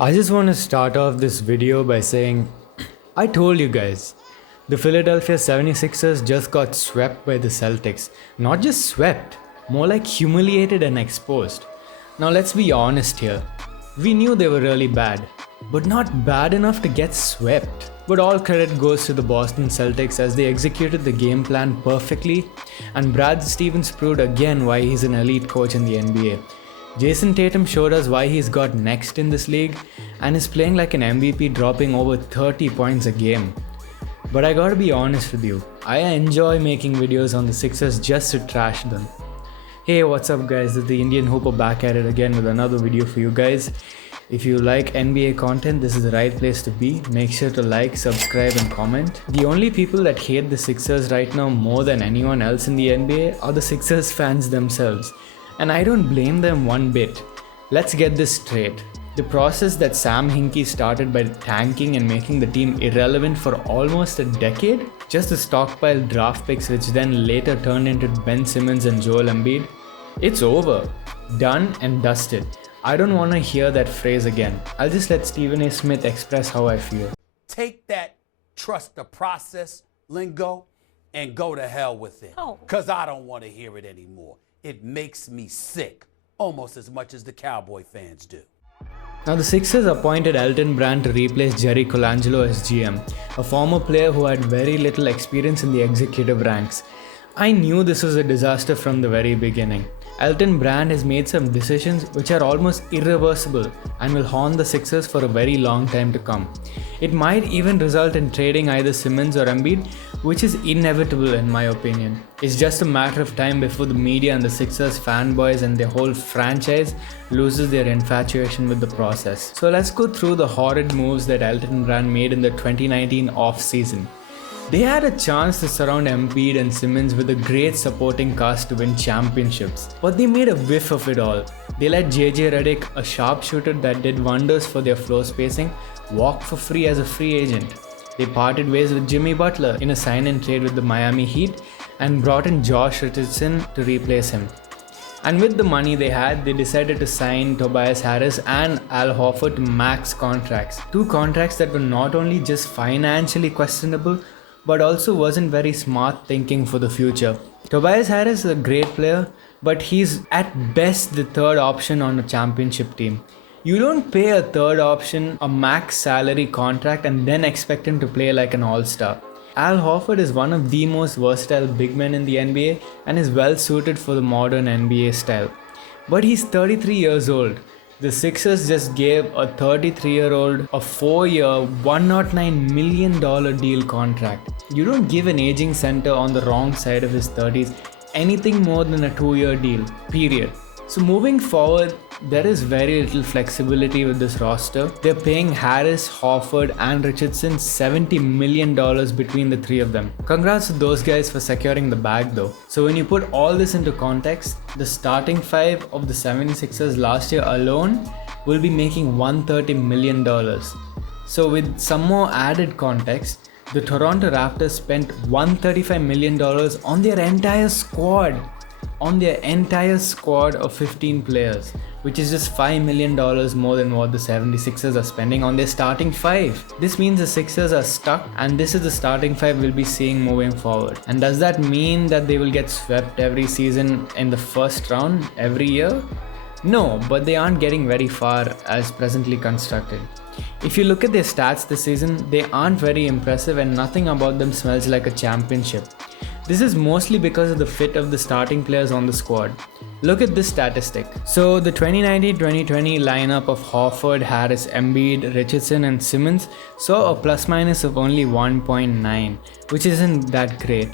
I just want to start off this video by saying, I told you guys, the Philadelphia 76ers just got swept by the Celtics. Not just swept, more like humiliated and exposed. Now let's be honest here. We knew they were really bad, but not bad enough to get swept. But all credit goes to the Boston Celtics as they executed the game plan perfectly, and Brad Stevens proved again why he's an elite coach in the NBA. Jason Tatum showed us why he's got next in this league and is playing like an MVP, dropping over 30 points a game. But I gotta be honest with you, I enjoy making videos on the Sixers just to trash them. Hey, what's up guys, this is the Indian Hooper back at it again with another video for you guys. If you like NBA content, this is the right place to be. Make sure to like, subscribe and comment. The only people that hate the Sixers right now more than anyone else in the NBA are the Sixers fans themselves. And I don't blame them one bit. Let's get this straight. The process that Sam Hinkie started by tanking and making the team irrelevant for almost a decade, just to stockpile draft picks which then later turned into Ben Simmons and Joel Embiid, it's over. Done and dusted. I don't want to hear that phrase again. I'll just let Stephen A. Smith express how I feel. Take that trust the process lingo and go to hell with it. Because I don't want to hear it anymore. It makes me sick, almost as much as the Cowboy fans do. Now the Sixers appointed Elton Brand to replace Jerry Colangelo as GM, a former player who had very little experience in the executive ranks. I knew this was a disaster from the very beginning. Elton Brand has made some decisions which are almost irreversible and will haunt the Sixers for a very long time to come. It might even result in trading either Simmons or Embiid, which is inevitable in my opinion. It's just a matter of time before the media and the Sixers fanboys and their whole franchise loses their infatuation with the process. So let's go through the horrid moves that Elton Brand made in the 2019 off-season. They had a chance to surround Embiid and Simmons with a great supporting cast to win championships, but they made a whiff of it all. They let JJ Redick, a sharpshooter that did wonders for their floor spacing, walk for free as a free agent. They parted ways with Jimmy Butler in a sign and trade with the Miami Heat and brought in Josh Richardson to replace him. And with the money they had, they decided to sign Tobias Harris and Al Horford to max contracts. Two contracts that were not only just financially questionable, but also wasn't very smart thinking for the future. Tobias Harris is a great player, but he's at best the third option on a championship team. You don't pay a third option a max salary contract and then expect him to play like an all-star. Al Horford is one of the most versatile big men in the NBA and is well suited for the modern NBA style. But he's 33 years old. The Sixers just gave a 33-year-old a 4-year, $109 million deal contract. You don't give an aging center on the wrong side of his 30s anything more than a 2-year deal, period. So moving forward, there is very little flexibility with this roster. They're paying Harris, Horford and Richardson $70 million between the three of them. Congrats to those guys for securing the bag though. So when you put all this into context, the starting five of the 76ers last year alone will be making $130 million. So with some more added context, the Toronto Raptors spent $135 million on their entire squad. Of 15 players, which is just $5 million more than what the 76ers are spending on their starting five. This means the Sixers are stuck and this is the starting five we'll be seeing moving forward. And does that mean that they will get swept every season in the first round every year? No, but they aren't getting very far as presently constructed. If you look at their stats this season, they aren't very impressive and nothing about them smells like a championship. This is mostly because of the fit of the starting players on the squad. Look at this statistic. So the 2019-2020 lineup of Horford, Harris, Embiid, Richardson and Simmons saw a plus minus of only 1.9, which isn't that great.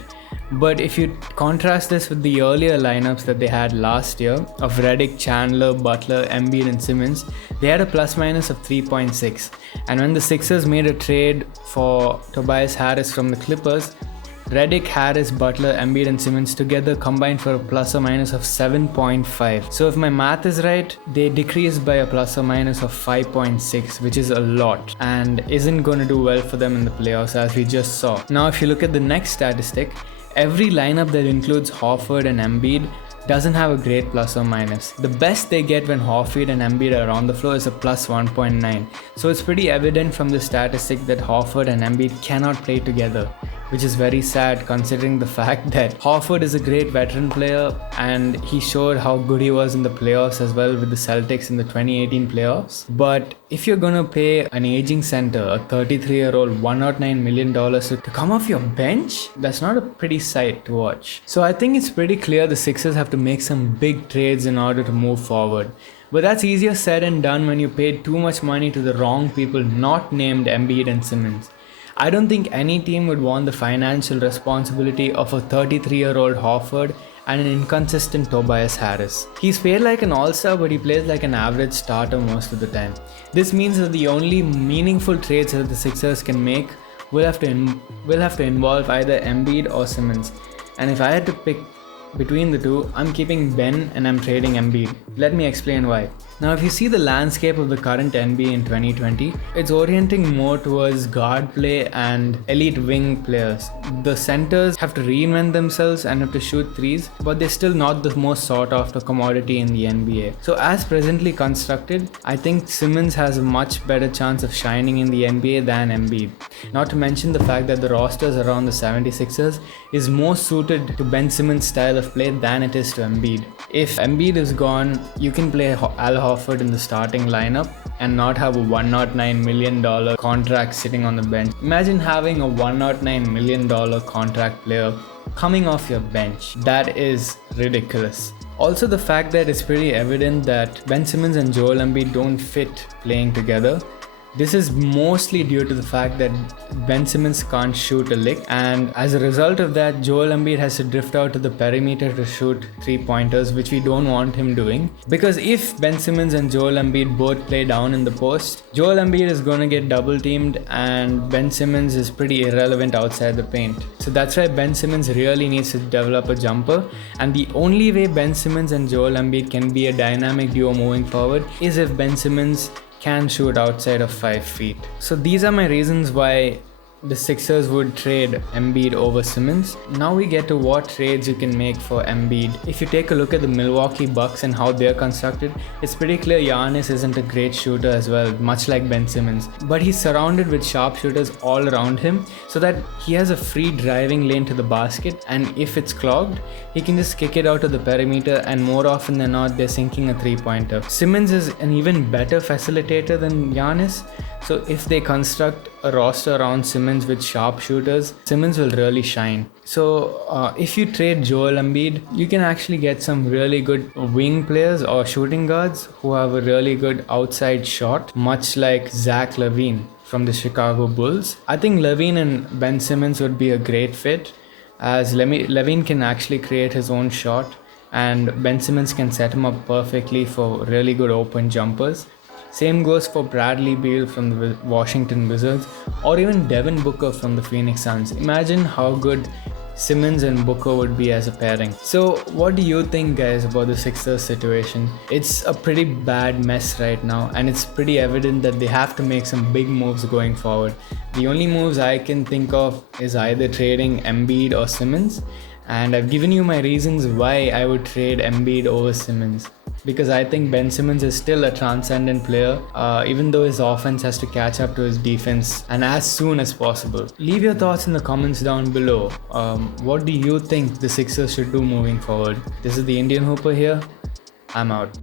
But if you contrast this with the earlier lineups that they had last year of Redick, Chandler, Butler, Embiid and Simmons, they had a plus minus of 3.6. And when the Sixers made a trade for Tobias Harris from the Clippers, Redick, Harris, Butler, Embiid and Simmons together combined for a plus or minus of 7.5. So if my math is right, they decreased by a plus or minus of 5.6, which is a lot and isn't going to do well for them in the playoffs as we just saw. Now if you look at the next statistic, every lineup that includes Horford and Embiid doesn't have a great plus or minus. The best they get when Horford and Embiid are on the floor is a plus 1.9. So it's pretty evident from the statistic that Horford and Embiid cannot play together, which is very sad considering the fact that Horford is a great veteran player and he showed how good he was in the playoffs as well with the Celtics in the 2018 playoffs. But if you're gonna pay an aging center, a 33-year-old $109 million to come off your bench, that's not a pretty sight to watch. So I think it's pretty clear the Sixers have to make some big trades in order to move forward. But that's easier said and done when you paid too much money to the wrong people not named Embiid and Simmons. I don't think any team would want the financial responsibility of a 33-year-old Horford and an inconsistent Tobias Harris. He's paid like an all-star, but he plays like an average starter most of the time. This means that the only meaningful trades that the Sixers can make will have to involve either Embiid or Simmons. And if I had to pick between the two, I'm keeping Ben and I'm trading Embiid. Let me explain why. Now, if you see the landscape of the current NBA in 2020, it's orienting more towards guard play and elite wing players. The centers have to reinvent themselves and have to shoot threes, but they're still not the most sought after commodity in the NBA. So as presently constructed, I think Simmons has a much better chance of shining in the NBA than Embiid. Not to mention the fact that the rosters around the 76ers is more suited to Ben Simmons' style of play than it is to Embiid. If Embiid is gone, you can play Al Horford in the starting lineup and not have a $109 million contract sitting on the bench. Imagine having a $109 million contract player coming off your bench. That is ridiculous. Also, the fact that it's pretty evident that Ben Simmons and Joel Embiid don't fit playing together. This is mostly due to the fact that Ben Simmons can't shoot a lick, and as a result of that, Joel Embiid has to drift out to the perimeter to shoot three-pointers, which we don't want him doing. Because if Ben Simmons and Joel Embiid both play down in the post, Joel Embiid is going to get double-teamed and Ben Simmons is pretty irrelevant outside the paint. So that's why Ben Simmons really needs to develop a jumper, and the only way Ben Simmons and Joel Embiid can be a dynamic duo moving forward is if Ben Simmons can shoot outside of 5 feet. So these are my reasons why the Sixers would trade Embiid over Simmons. Now we get to what trades you can make for Embiid. If you take a look at the Milwaukee Bucks and how they're constructed, it's pretty clear Giannis isn't a great shooter as well, much like Ben Simmons. But he's surrounded with sharpshooters all around him so that he has a free driving lane to the basket, and if it's clogged, he can just kick it out to the perimeter, and more often than not, they're sinking a three-pointer. Simmons is an even better facilitator than Giannis. So if they construct a roster around Simmons with sharpshooters, Simmons will really shine. So if you trade Joel Embiid, you can actually get some really good wing players or shooting guards who have a really good outside shot, much like Zach LaVine from the Chicago Bulls. I think LaVine and Ben Simmons would be a great fit, as LaVine can actually create his own shot and Ben Simmons can set him up perfectly for really good open jumpers. Same goes for Bradley Beal from the Washington Wizards, or even Devin Booker from the Phoenix Suns. Imagine how good Simmons and Booker would be as a pairing. So what do you think, guys, about the Sixers situation? It's a pretty bad mess right now, and it's pretty evident that they have to make some big moves going forward. The only moves I can think of is either trading Embiid or Simmons, and I've given you my reasons why I would trade Embiid over Simmons. Because I think Ben Simmons is still a transcendent player, even though his offense has to catch up to his defense, and as soon as possible. Leave your thoughts in the comments down below. What do you think the Sixers should do moving forward? This is the Indian Hooper here. I'm out.